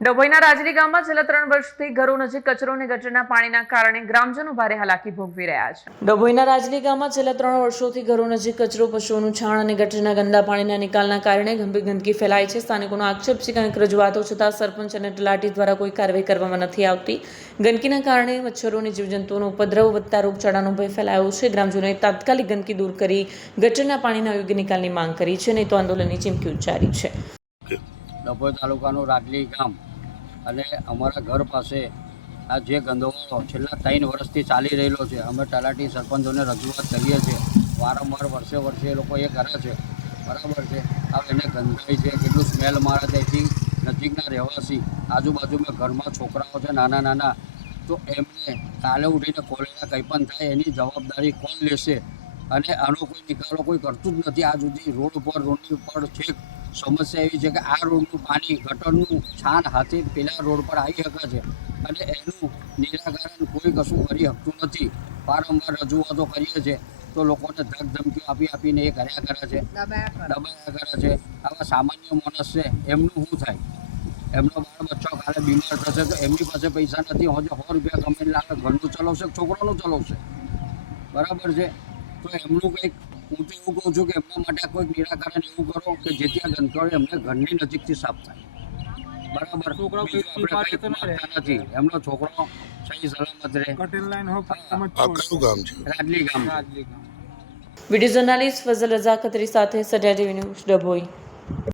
ડભોઈના રાજલી ગામમાં છેલ્લા 3 વર્ષથી ઘરો નજીક કચરો અને ગટરના પાણીના કારણે ગ્રામજનો ભારે હાલાકી ભોગવી રહ્યા છે. ડભોઈના રાજલી ગામમાં છેલ્લા 3 વર્ષોથી ઘરો નજીક કચરો, પશુઓનું છાણ અને ગટરના ગંદા પાણીના નિકાલના કારણે ગંભીર ગંદકી ફેલાય છે. સ્થાનિકોનો આક્ષેપ છે કે અનેક રજૂઆતો છતાં સરપંચ અને તલાટી દ્વારા કોઈ કાર્યવાહી કરવામાં નથી આવતી. ગંદકીના કારણે મચ્છરો અને જીવજંતુઓનો ઉપદ્રવ વધતા રોગચાળાનો ભય ફેલાયો છે. ગ્રામજનોએ તાત્કાલિક ગંદકી દૂર કરી ગટરના પાણીના યોગ્ય નિકાલની માંગ કરી છે અને તો આંદોલનની ચીમકી ઉચ્ચારી છે. ડભોઈ તાલુકાનું રાજલી ગામ અને અમારા ઘર પાસે આ જે ગંદકો છેલ્લા 3 વર્ષથી ચાલી રહેલો છે. અમે તલાટી સરપંચોને રજૂઆત કરીએ છીએ, વારંવાર વર્ષે એ લોકો એ કરે છે, બરાબર છે. હવે એને ગંદકી છે, કેટલું સ્મેલ મારે છે. એથી નજીકના રહેવાસી આજુબાજુમાં ઘરમાં છોકરાઓ છે નાના, તો એમને કાલે ઉઠીને કોલેરા કંઈ પણ થાય એની જવાબદારી કોણ લેશે? અને આનો કોઈ નિકાલો કોઈ કરતું જ નથી આજ સુધી. રોડની ઉપર છેક સમસ્યા એવી છે કે આ રોડનું પાણી ગટરનું છાણ હાથે પેલા રોડ પર આવી શકે છે અને એનું નિરાકરણ કોઈ કશું કરી શકતું નથી. વારંવાર રજૂઆતો કરીએ છીએ તો લોકોને ધમકીઓ આપીને એ કર્યા કરે છે, દબાયા કરે છે. આવા સામાન્ય માણસ છે, એમનું શું થાય? એમનો બાળ બચ્ચો કાલે બીમાર થશે તો એમની પાસે પૈસા નથી. હજુ 100 રૂપિયા કમાઈને લાવે, ઘરનું ચલાવશે, છોકરાનું ચલાવશે, બરાબર છે. તો એમનું કંઈક હું તો એવું કહું છું કે એમના માટે કોઈક નિરાકરણ એવું કરો કે જેથી આ ગંદકી એમને ઘરની નજીકથી સાફ થાય, બરાબર. નથી એમનો છોકરો સહી સલામત રહે. રાજલી ગામ. વિડીયો જર્નાલિસ્ટ ફઝલ રઝા ખત્રી સાથે સત્યા ટીવી ન્યૂઝ, ડભોઈ.